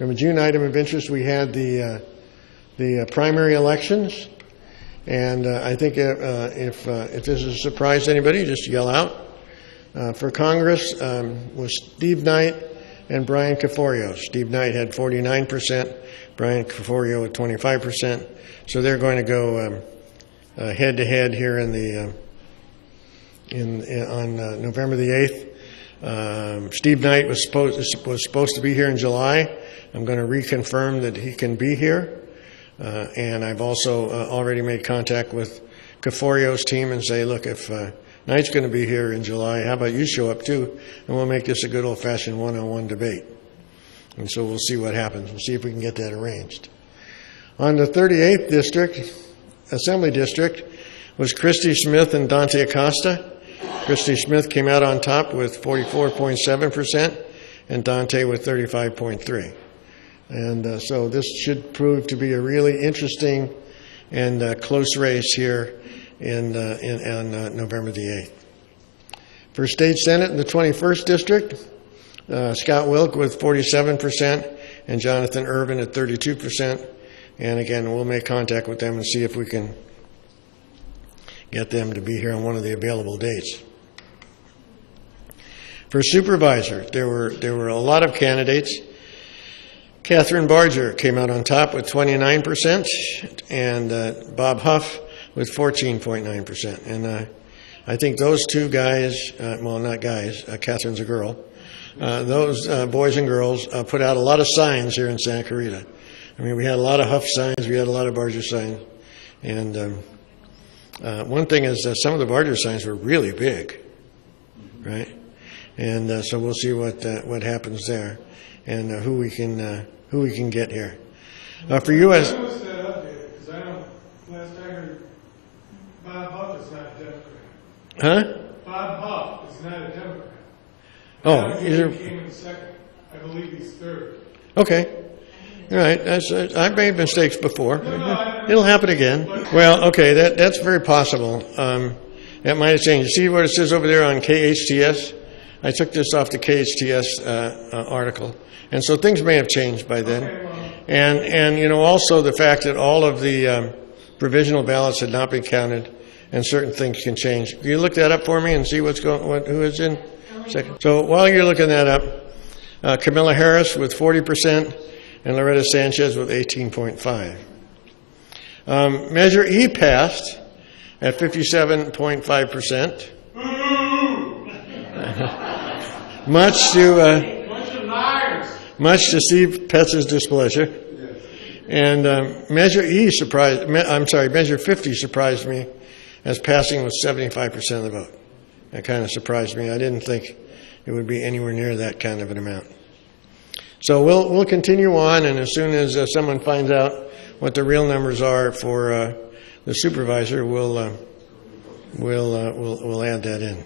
From a June item of interest, we had the primary elections. And I think if this is a surprise to anybody, just yell out. For Congress was Steve Knight and Brian Caforio. Steve Knight had 49%, Brian Caforio at 25%. So they're going to go head-to-head here on November the 8th. Steve Knight was supposed to be here in July. I'm going to reconfirm that he can be here. And I've also already made contact with Caforio's team and say, look, if Knight's going to be here in July, how about you show up too, and we'll make this a good old-fashioned one-on-one debate. And so we'll see what happens and see if we can get that arranged. On the 38th District, Assembly District, was Christy Smith and Dante Acosta. Christy Smith came out on top with 44.7% and Dante with 35.3%. And so this should prove to be a really interesting and close race here on November the 8th. For State Senate in the 21st District, Scott Wilk with 47% and Jonathan Irvin at 32%. And again, we'll make contact with them and see if we can get them to be here on one of the available dates. For Supervisor, there were a lot of candidates. Catherine Barger came out on top with 29%, and Bob Huff with 14.9%. And I think those two guys, well, not guys, Catherine's a girl, those boys and girls put out a lot of signs here in Santa Clarita. I mean, we had a lot of Huff signs, we had a lot of Barger signs. And one thing is some of the Barger signs were really big, right? And so we'll see what happens there, and who we can get here. For U.S. Who was that up there? Because I know last I heard, Bob Huff is not a Democrat. Huh? Bob Huff is not a Democrat. Oh, he came in second. I believe he's third. Okay. All right. I've made mistakes before. It'll happen again. Well, okay, that's very possible. That might have changed. You see what it says over there on KHTS? I took this off the KHTS article. And so things may have changed by then. And you know, also the fact that all of the provisional ballots had not been counted and certain things can change. Can you look that up for me and see who is in? Second. So while you're looking that up, Camilla Harris with 40% and Loretta Sanchez with 18.5%. Measure E passed at 57.5%. Much to Steve Petz's displeasure. And Measure 50 surprised me as passing with 75% of the vote. That kind of surprised me. I didn't think it would be anywhere near that kind of an amount. So we'll continue on, and as soon as someone finds out what the real numbers are for the supervisor, we'll add that in.